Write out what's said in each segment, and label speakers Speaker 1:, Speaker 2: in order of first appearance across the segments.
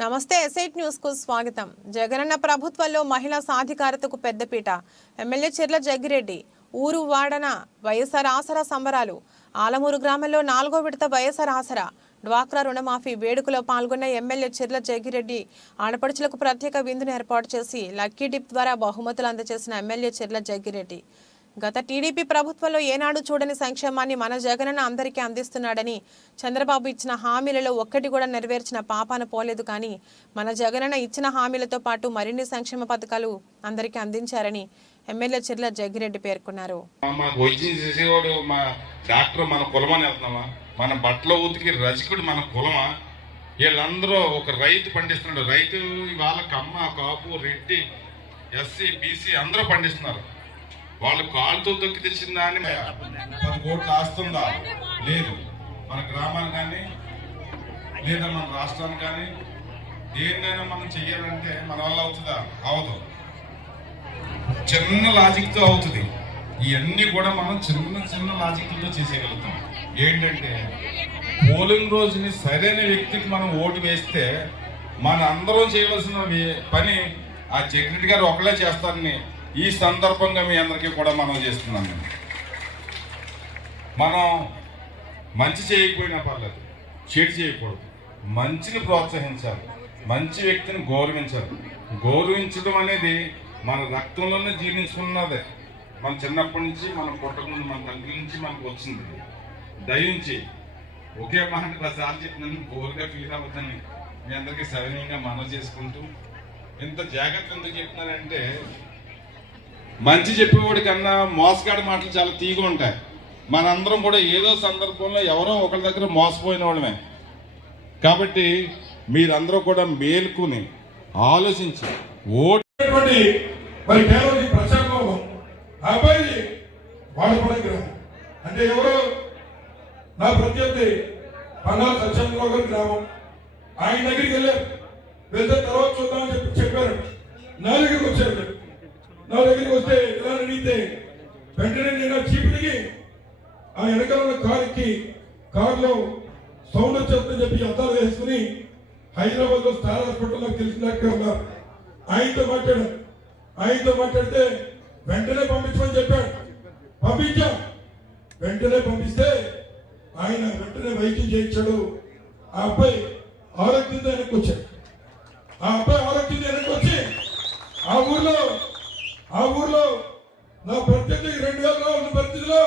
Speaker 1: నమస్తే ఎస్ఐట్ న్యూస్కు స్వాగతం. జగనన్న ప్రభుత్వంలో మహిళా సాధికారతకు పెద్దపీట. ఎమ్మెల్యే చెర్ల జగ్గిరెడ్డి ఊరు వాడన వైఎస్ఆర్ ఆసరా సంబరాలు. ఆలమూరు గ్రామంలో నాలుగో విడత వైఎస్ఆర్ ఆసరా. డ్వాక్రా రుణమాఫీ వేడుకలో పాల్గొన్న ఎమ్మెల్యే చెర్ల జగ్గిరెడ్డి ఆడపడుచులకు ప్రత్యేక విందును ఏర్పాటు చేసి లక్కీ డిప్ ద్వారా బహుమతులు అందజేసిన ఎమ్మెల్యే చెర్ల జగ్గిరెడ్డి. గత టీడీపీ ప్రభుత్వంలో ఏనాడు చూడని సంక్షేమాన్ని మన జగనన్న అందరికీ అందిస్తున్నాడని చంద్రబాబు ఇచ్చిన హామీలలో ఒక్కటి కూడా నెరవేర్చిన పాపాన పోలేదు కానీ మన జగనన్న ఇచ్చిన హామీలతో పాటు మరిన్ని సంక్షేమ పథకాలు అందరికీ అందించారని ఎమ్మెల్యే చిర్ల జగ్గిరెడ్డి పేర్కొన్నారు.
Speaker 2: మా డాక్టర్ మన కులమని వెళ్తున్నామా మన బట్టలు ఉతికి రజకుడు మన కులమా? వీళ్ళందరూ ఒక రైతు పండిస్తున్నాడు. రైతు ఇవాళ కమ్మ కాపు రెడ్డి ఎస్సీ బీసీ అందరూ పండిస్తున్నారు. వాళ్ళు కాలుతో దొక్కి తెచ్చిన అని పది కోట్లు ఆస్తుందా? లేదు. మన గ్రామాలు కానీ లేదా మన రాష్ట్రానికి కానీ దేన్నైనా మనం చెయ్యాలంటే మన వల్ల అవుతుందా? అవదు. చిన్న లాజిక్తో అవుతుంది. ఇవన్నీ కూడా మనం చిన్న చిన్న లాజిక్లతో చేసేయగలుగుతాం. ఏంటంటే పోలింగ్ రోజుని సరైన వ్యక్తికి మనం ఓటు వేస్తే మన అందరం చేయవలసిన పని ఆ జగన్ గారు ఒకళ్ళే చేస్తారని ఈ సందర్భంగా మీ అందరికీ కూడా మనం చేస్తున్నాం నేను. మనం మంచి చేయకపోయినా పర్లేదు చెడు చేయకూడదు. మంచిని ప్రోత్సహించాలి మంచి వ్యక్తిని గౌరవించాలి. గౌరవించడం అనేది మన రక్తంలోనే జీర్ణించుకున్నదే మన చిన్నప్పటి నుంచి మన పుట్టక ముందు మన తండ్రి నుంచి మనకు వచ్చింది. దయించి ఒకే మాట ప్రసాద్ చెప్పినందుకు బోర్గా ఫీల్ అవ్వద్దని మీ అందరికీ సవినీయంగా మనం చేసుకుంటూ ఇంత జాగ్రత్త ఎందుకు చెప్తున్నారంటే మంచి చెప్పేవాడి కన్నా మోసగాడి మాటలు చాలా తీగా ఉంటాయి. మనందరం కూడా ఏదో సందర్భంలో ఎవరో ఒకరి దగ్గర మోసపోయిన వాళ్ళమే. కాబట్టి మీరందరూ కూడా మేల్కొని ఆలోచించి ఓటు
Speaker 3: మరి కేవలం ఈ ప్రజాకోపం అబ్బాయి వాడపడే అంటే ఎవరు నా ప్రత్యర్థి పల్లా సత్యేంద్రరావు గారి గ్రామం. ఆయన దగ్గరికి వెళ్ళారు. వెళ్తే తర్వాత చూద్దామని చెప్పి చెప్పారు. నా దగ్గరికి వచ్చారు. నా దగ్గరికి వస్తే ఎలా అడిగితే వెంటనే నేను చీపు దిగి ఆ వెనకాల ఉన్న కారు ఎక్కి కారులో సౌండ్ వచ్చేస్తుందని చెప్పి అద్దాలు వేసుకుని హైదరాబాద్లో స్టార్ హాస్పిటల్ నాకు తెలిసిన డాక్టర్ ఆయనతో మాట్లాడాను. ఆయనతో మాట్లాడితే వెంటనే పంపించమని చెప్పాడు పంపించా వెంటనే పంపిస్తే ఆయన వెంటనే వైద్యం చేయించాడు. ఆ అబ్బాయి ఆరోగ్యంతో వెనక్కి వచ్చాడు. ఆ అబ్బాయి ఆరోగ్యంతో వెనక్కి వచ్చి ఆ ఊర్లో ఆ ఊర్లో నా ప్రత్యర్థి రెండు వేల ఉన్న పరిస్థితిలో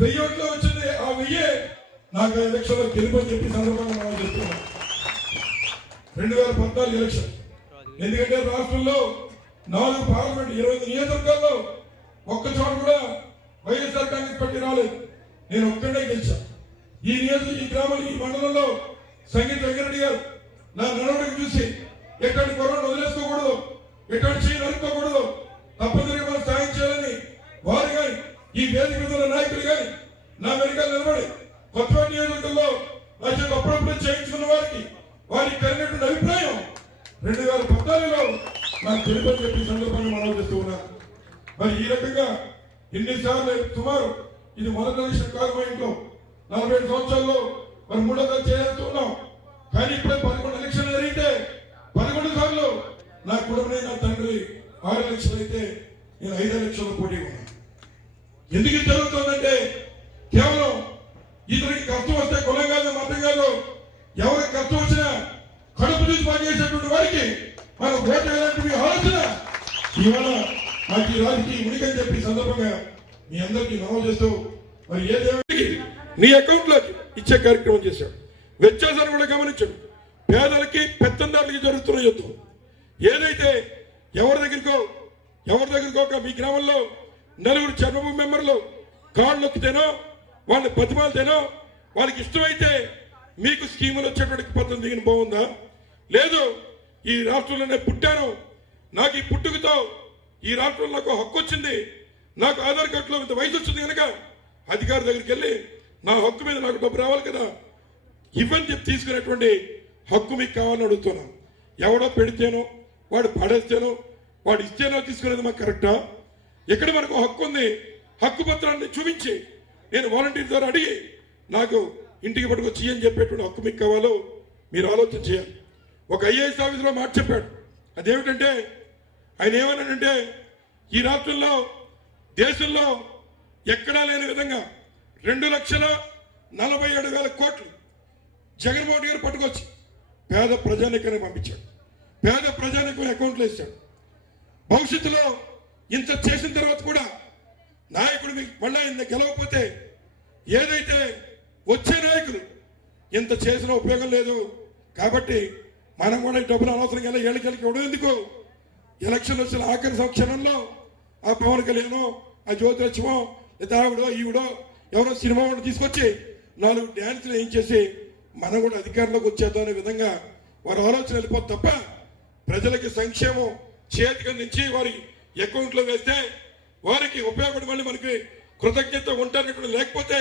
Speaker 3: వెయ్యి ఓట్లు వచ్చింది. ఆ వెయ్యి నాకు ఎలక్షన్లో గెలుపని చెప్పి సందర్భంగా మనం చెప్తున్నాం. రెండు వేల పద్నాలుగు ఎలక్షన్. ఎందుకంటే రాష్ట్రంలో నాలుగు పార్లమెంట్ ఇరవై నియోజకవర్గాల్లో ఒక్క చోట కూడా వైఎస్ఆర్ కాంగ్రెస్ పార్టీ రాలేదు. నేను ఒక్కడే గెలిచా. ఈ నియోజక ఈ గ్రామం ఈ మండలంలో సంగీత వెంకరెడ్డి గారు నా నడవడికి చూసి ఎక్కడి కొరను వదిలేసుకోకూడదు ఎక్కడి చేయి నరుక్కోకూడదు ఎన్నిసార్లు సుమారు ఇది మొదటి ఎలక్షన్ కాదు మా ఇంట్లో. నలభై ఐదు సంవత్సరాల్లో మరి మూడో చేయాల్సి ఉన్నాం. కానీ ఇప్పుడే పదకొండు ఎలక్షన్లు జరిగితే పదకొండు సార్లు నా కుటుంబమే నా తండ్రి ఆరు లక్షలు అయితే నేను ఐదు లక్షల పోటీ ఉన్నాను ఎందుకు జరుగుతుందంటే కేవలం ఇతనికి కష్టం వస్తే కులం కాదు మతం కాదు. ఎవరికి కష్టం వచ్చినా కడుపు చూసి పనిచేసేటువంటి వారికి మన ఓటు వేయాలంటే ఆలోచన. ఇవాళ మాకు ఈ రాజకీయ ఉనికి అని చెప్పి సందర్భంగా మీ అందరికీ నమో చేస్తూ మరి ఏదేమిటి నీ అకౌంట్లోకి ఇచ్చే కార్యక్రమం చేశాం. వ్యత్యాసాన్ని కూడా గమనించండి. పేదలకి పెత్తందారులకి జరుగుతున్న యుద్ధం. ఏదైతే ఎవరి దగ్గరికో ఎవరి దగ్గరికో ఒక మీ గ్రామంలో నలుగురు చర్మభూమి మెంబర్లు కాళ్ళు నొక్కితేనో వాళ్ళని బతిమాలితేనో వాళ్ళకి ఇష్టమైతే మీకు స్కీములు వచ్చేటువంటి పద్ధతి దిగిన బాగుందా? లేదు ఈ రాష్ట్రంలోనే పుట్టాను. నాకు ఈ పుట్టుకతో ఈ రాష్ట్రంలో ఒక హక్కు వచ్చింది. నాకు ఆధార్ కార్డులో ఇంత వయసు వచ్చింది కనుక అధికారి దగ్గరికి వెళ్ళి నా హక్కు మీద నాకు డబ్బు రావాలి కదా ఇవ్వని చెప్పి తీసుకునేటువంటి హక్కు మీకు కావాలని అడుగుతున్నాను ఎవడో పెడితేనో వాడు పడేస్తేనో వాడు ఇస్తేనో తీసుకునేది మాకు కరెక్టా? ఇక్కడ మనకు హక్కు ఉంది? హక్కు పత్రాన్ని చూపించి నేను వాలంటీర్ ద్వారా అడిగి నాకు ఇంటికి పట్టుకొచ్చి అని చెప్పేటువంటి హక్కు మీకు కావాలో మీరు ఆలోచన చేయాలి. ఒక ఐఏఎస్ ఆఫీసులో మాట చెప్పాడు. అదేమిటంటే ఆయన ఏమన్నాడంటే ఈ రాష్ట్రంలో దేశంలో ఎక్కడా లేని విధంగా రెండు లక్షల నలభై ఏడు వేల కోట్లు జగన్మోహన్ గారు పట్టుకొచ్చి పేద ప్రజానికాన్ని పంపించాడు. పేద ప్రజానికం అకౌంట్లో వేశాడు. భవిష్యత్తులో ఇంత చేసిన తర్వాత కూడా నాయకుడు మీకు మళ్ళా ఇంత గెలవకపోతే ఏదైతే వచ్చే నాయకులు ఇంత చేసిన ఉపయోగం లేదు కాబట్టి మనం కూడా ఈ డబ్బులు అనవసరం కదా ఏళ్ళకెళ్ళకి ఇవ్వడం ఎందుకు? ఎలక్షన్ వచ్చిన ఆఖరి సంక్షణంలో ఆ పవన్ కళ్యాణ్ ఆ జ్యోతిలక్ష్మో లేదా ఈవిడో ఎవరో సినిమా వాళ్ళు తీసుకొచ్చి నాలుగు డ్యాన్సులు ఏం చేసి మనం కూడా అధికారంలోకి వచ్చేద్దాం అనే విధంగా వారి ఆలోచన వెళ్ళిపోతుంది తప్ప ప్రజలకి సంక్షేమం చేతికి అందించి వారి అకౌంట్లో వేస్తే వారికి ఉపయోగపడి మళ్ళీ మనకి కృతజ్ఞత ఉంటారని లేకపోతే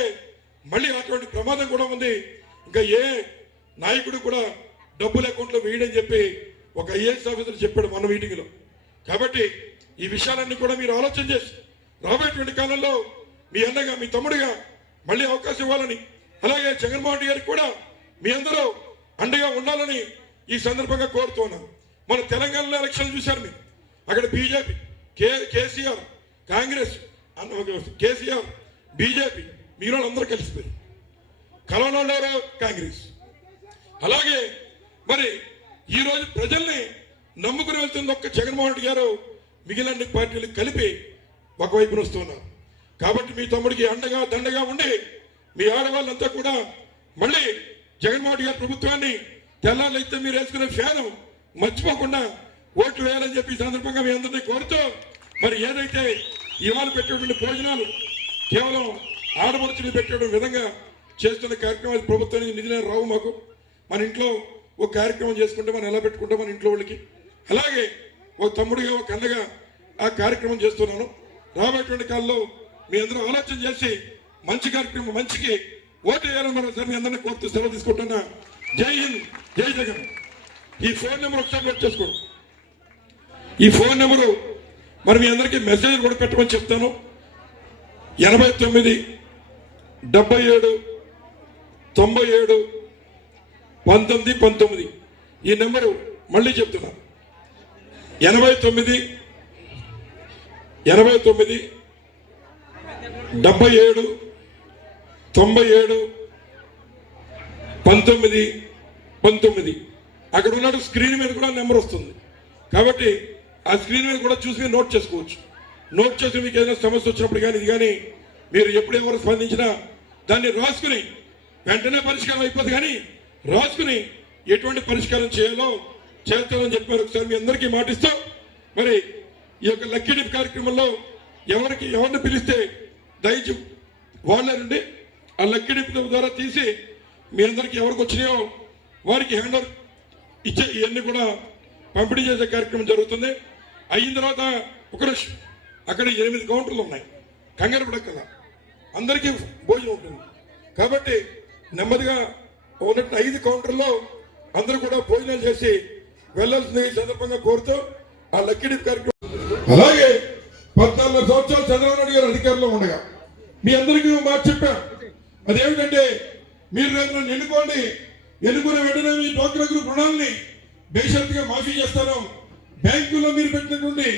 Speaker 3: మళ్ళీ అటువంటి ప్రమాదం కూడా ఉంది. ఇంకా ఏ నాయకుడు కూడా డబ్బులు అకౌంట్లో వేయడని చెప్పి ఒక ఐఏఎస్ ఆఫీసర్ చెప్పాడు మన మీటింగ్లో. కాబట్టి ఈ విషయాలన్నీ కూడా మీరు ఆలోచన చేసి రాబోయేటువంటి కాలంలో మీ అన్నగా మీ తమ్ముడిగా మళ్ళీ అవకాశం ఇవ్వాలని అలాగే జగన్మోహన్ రెడ్డి గారికి కూడా మీ అందరూ అండగా ఉండాలని ఈ సందర్భంగా కోరుతున్నాను. మన తెలంగాణలో ఎలక్షన్ చూశారు మీరు. అక్కడ బీజేపీ కే కేసీఆర్ కాంగ్రెస్ అన్న- కేసీఆర్ బీజేపీ మీరు అందరూ కరోనా కలవనోళ్ళారు కాంగ్రెస్. అలాగే మరి ఈ రోజు ప్రజల్ని నమ్ముకుని వెళ్తున్న ఒక్క జగన్మోహన్ రెడ్డి గారు మిగిలిన పార్టీలు కలిపి ఒకవైపున వస్తున్నారు కాబట్టి మీ తమ్ముడికి అండగా దండగా ఉండి మీ ఆడవాళ్ళంతా కూడా మళ్ళీ జగన్మోహన్ గారి ప్రభుత్వాన్ని తెల్లారైతే మీరు వేసుకునే ఫ్యాను మర్చిపోకుండా ఓట్లు వేయాలని చెప్పి సందర్భంగా మీ అందరినీ కోరుతూ మరి ఏదైతే ఇవాళ పెట్టేటువంటి భోజనాలు కేవలం ఆడపడుచులు పెట్టడం విధంగా చేస్తున్న కార్యక్రమాలు ప్రభుత్వానికి నిధులే రావు మాకు. మన ఇంట్లో ఒక కార్యక్రమం చేసుకుంటే మనం ఎలా పెట్టుకుంటాం మన ఇంట్లో వాళ్ళకి? అలాగే ఒక తమ్ముడిగా ఒక అన్నగా ఆ కార్యక్రమం చేస్తున్నాను. రాబోయేటువంటి కాలంలో మీ అందరూ ఆలోచన చేసి మంచి కార్యక్రమం మంచికి ఓటు వేయాలని మరోసారి మీ అందరినీ కోరుతూ సెలవు తీసుకుంటున్నా. జై హింద్ జై జగన్. ఈ ఫోన్ నెంబర్ ఒకసారి నోట్ చేసుకోండి. ఈ ఫోన్ నెంబరు మరి మీ అందరికీ మెసేజ్ కూడా పెట్టమని చెప్తాను. ఎనభై తొమ్మిది డెబ్బై ఏడు తొంభై ఏడు పంతొమ్మిది పంతొమ్మిది. ఈ నెంబరు మళ్ళీ చెప్తున్నా. ఎనభై తొమ్మిది ఎనభై తొమ్మిది డెబ్బై ఏడు తొంభై ఏడు పంతొమ్మిది పంతొమ్మిది. అక్కడ ఉన్నట్టు స్క్రీన్ మీద కూడా నెంబర్ వస్తుంది. కాబట్టి ఆ స్క్రీన్ మీద కూడా చూసి నోట్ చేసుకోవచ్చు. నోట్ చేసి మీకు ఏదైనా సమస్య వచ్చినప్పుడు కానీ ఇది కానీ మీరు ఎప్పుడు ఎవరు స్పందించినా దాన్ని రాసుకుని వెంటనే పరిష్కారం అయిపోతుంది కానీ రాసుకుని ఎటువంటి పరిష్కారం చేయాలో చేస్తామని చెప్పారు. ఒకసారి మీ అందరికీ మాటిస్తాం మరి ఈ యొక్క లక్కీ డిప్ కార్యక్రమంలో ఎవరికి ఎవరిని పిలిస్తే దయచి వాళ్ళ నుండి ఆ లక్కీ డిప్ ద్వారా తీసి మీ అందరికి ఎవరికి వచ్చినాయో వారికి హ్యాండ్ ఇచ్చే ఇవన్నీ కూడా పంపిణీ చేసే కార్యక్రమం జరుగుతుంది. అయిన తర్వాత ఒక నిమిషం. అక్కడ ఎనిమిది కౌంటర్లు ఉన్నాయి. కంగారు పడక్కల అందరికీ భోజనం ఉంటుంది. కాబట్టి నెమ్మదిగా ఉన్నట్టు ఐదు కౌంటర్లో అందరూ కూడా భోజనాలు చేసి వెళ్ళాల్సింది సందర్భంగా కోరుతూ ఆ లక్కీ కార్యక్రమం అలాగే పద్నాలుగు సంవత్సరాలు చంద్రబాబు నాయుడు గారు అధికారంలో ఉండగా మీ అందరికీ ఓ మాట చెప్పాను అదేమిటంటే మీరు రేపు నన్ను ఎన్నుకోండి. ఎన్నుకునే వెంటనే మీ డ్వాక్రా గ్రూప్ రుణాలని బేషరత్గా మాఫీ చేస్తాను. బ్యాంకులో మీరు పెట్టినటువంటి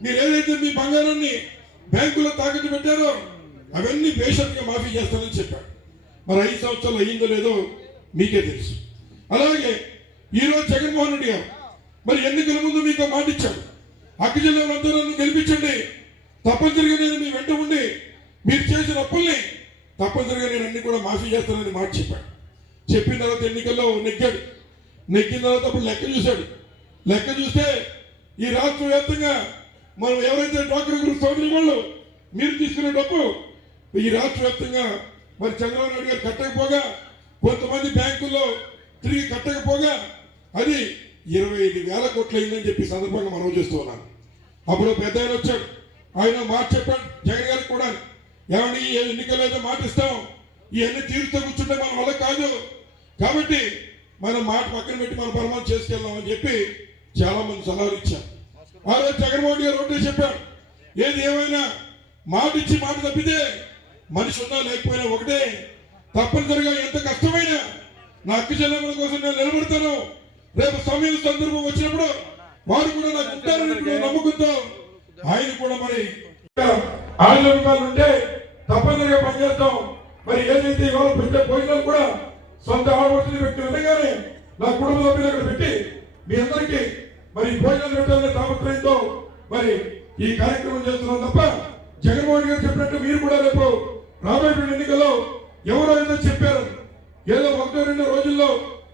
Speaker 3: మీరు ఏదైతే మీ బంగారాన్ని బ్యాంకులో తాకట్టు పెట్టారో అవన్నీ బేషరత్గా మాఫీ చేస్తానని చెప్పాడు మరి ఐదు సంవత్సరాలు అయ్యిందో లేదో మీకే తెలుసు. అలాగే ఈరోజు జగన్మోహన్ రెడ్డి గారు మరి ఎన్నికల ముందు మీతో మాటిచ్చాడు ఇచ్చాడు అక్క గెలిపించండి. తప్పనిసరిగా నేను మీ వెంట ఉండి మీరు చేసిన అప్పుల్ని తప్పనిసరిగా నేను అన్ని కూడా మాఫీ చేస్తానని మాట చెప్పాడు. చెప్పిన తర్వాత ఎన్నికల్లో నెగ్గాడు. నెగ్గిన తర్వాత అప్పుడు లెక్క చూశాడు. లెక్క చూస్తే ఈ రాష్ట్ర వ్యాప్తంగా మనం ఎవరైతే డాక్టర్ గ్రూప్ సోదరి వాళ్ళు మీరు తీసుకునే డబ్బు ఈ రాష్ట్ర వ్యాప్తంగా మరి చంద్రబాబు నాయుడు గారు కట్టకపోగా కొంతమంది బ్యాంకుల్లో తిరిగి కట్టకపోగా అది ఇరవై ఐదు వేల కోట్లు అయిందని చెప్పి సందర్భంగా మనం చేస్తూ ఉన్నాను అప్పుడు పెద్ద ఆయన వచ్చాడు. ఆయన మాట చెప్పాడు. జగన్ గారికి కూడా. ఏమండి ఈ ఎన్నికలు ఏదో మాటిస్తాం ఇవన్నీ తీరుతో కూర్చుంటే మన వల్ల కాదు. కాబట్టి మనం మాట పక్కన పెట్టి మన పరమాలు చేసుకెళ్దామని చెప్పి చాలా మంది సలహాలు ఇచ్చారు. ఆ రోజు జగన్మోహన్ గారు ఒకటే చెప్పాడు. ఏది ఏమైనా మాట ఇచ్చి మాట తప్పితే మనిషి ఉన్నా లేకపోయినా ఒకటే. తప్పనిసరిగా ఎంత కష్టమైనా నా అక్క చెల్లెమ్మల కోసం నేను నిలబడతాను. రేపు సమయం సందర్భం వచ్చినప్పుడు వారు కూడా నాకు ఉంటారని నమ్ముకుంటూ ఆయన కూడా మరి ఆయన రూపాయలు ఉంటే తప్పనిసరిగా పనిచేస్తాం. మరి ఏదైతే ఇవాళ పెట్టే భోజనాలు కూడా సొంత ఆడవలసిన వ్యక్తులు ఉండగానే నా కుటుంబ సభ్యులు అక్కడ పెట్టి మీ అందరికీ మరి భోజనాలు పెట్టాలనే తాపత్రయంతో మరి ఈ కార్యక్రమం చేస్తున్నాం తప్ప జగన్మోహన్ గారు చెప్పినట్టు మీరు కూడా రేపు రాబోయే ఎన్నికల్లో ఎవరో ఏదో చెప్పారు. ఏదో ఒకటో రెండు రోజుల్లో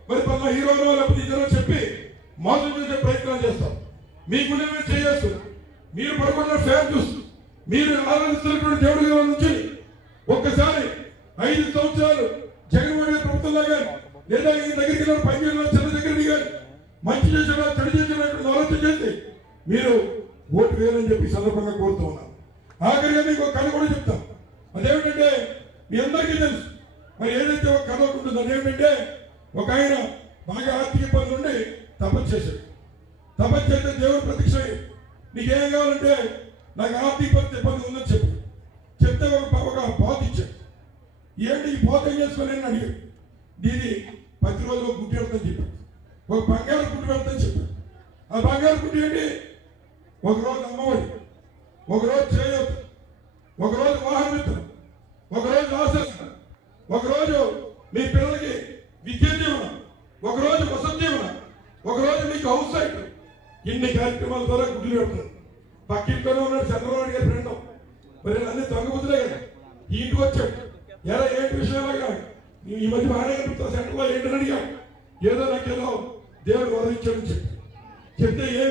Speaker 3: మరి పన్న హీరోలో లేకపోతే ఇద్దరు చెప్పి మోసం చేసే ప్రయత్నం చేస్తాం. మీ గుండె మీద చేయొచ్చు. మీరు పడుకున్న ఫ్యాన్ చూస్తూ మీరు ఆరాధిస్తున్నటువంటి దేవుడి నుంచి ఒక్కసారి ఐదు సంవత్సరాలు జగన్మోహన్ రెడ్డి ప్రభుత్వంలో కానీ లేదా ఈ దగ్గరికి పనిచేయడం పనిచేసిన చిన్న దగ్గరికి కానీ మంచి చేసిన చెడు చేసినటువంటి ఆలోచన చేసి మీరు ఓటు వేయాలని చెప్పి సందర్భంగా కోరుతూ ఉన్నాను ఆఖరిగా మీకు ఒక కథ కూడా చెప్తాం. అదేమిటంటే మీ అందరికీ తెలుసు. మరి ఏదైతే ఒక కథ ఒకటి ఉంటుందో అదేమిటంటే ఒక ఆయన బాగా ఆర్థిక ఇబ్బంది ఉండి తపస్సు చేశాడు తపస్సు చేస్తే దేవుడు ప్రత్యక్షమై నీకేం కావాలంటే నాకు ఆర్థిక ఇబ్బంది ఇబ్బంది ఉందని చెప్పు. చెప్తే ఒక ఒక బాత్ ఇచ్చాడు. ఏంటి ఈ బాత్ ఏం చేసుకొని అని అడిగాడు. దీని రోజులు ఒక గుడ్డి వెళ్తాను చెప్పాడు. ఒక బంగారు గుడ్డి వెళ్తాను చెప్పాడు. ఆ బంగారు గుడ్డి ఏంటి? ఒకరోజు అమ్మఒడి ఒకరోజు చేయొద్దు ఒకరోజు వాహనమిత్రం ఒకరోజు ఆశ్రయం ఒకరోజు మీ పిల్లలు విద్యా జీవనం ఒకరోజు వసతి జీవనం ఒకరోజు మీకు హౌస్ సైట్ ఇన్ని కార్యక్రమాల ద్వారా గుడ్లు పెడుతుంది పక్కింట్లోనే ఉన్నాడు చంద్రబాబు గారి ఫ్రెండ్ మరి అన్ని దొంగ బుద్ధులే కదా ఈ ఇంటికి వచ్చాడు ఎలా ఏంటి విషయాలుగా ఈ మధ్య బాగానే కనిపిస్తా సెంటర్లో ఏంటని అడిగాడు ఏదో నాకేదో దేవుడు వరదించాడని చెప్పి చెప్తే ఏ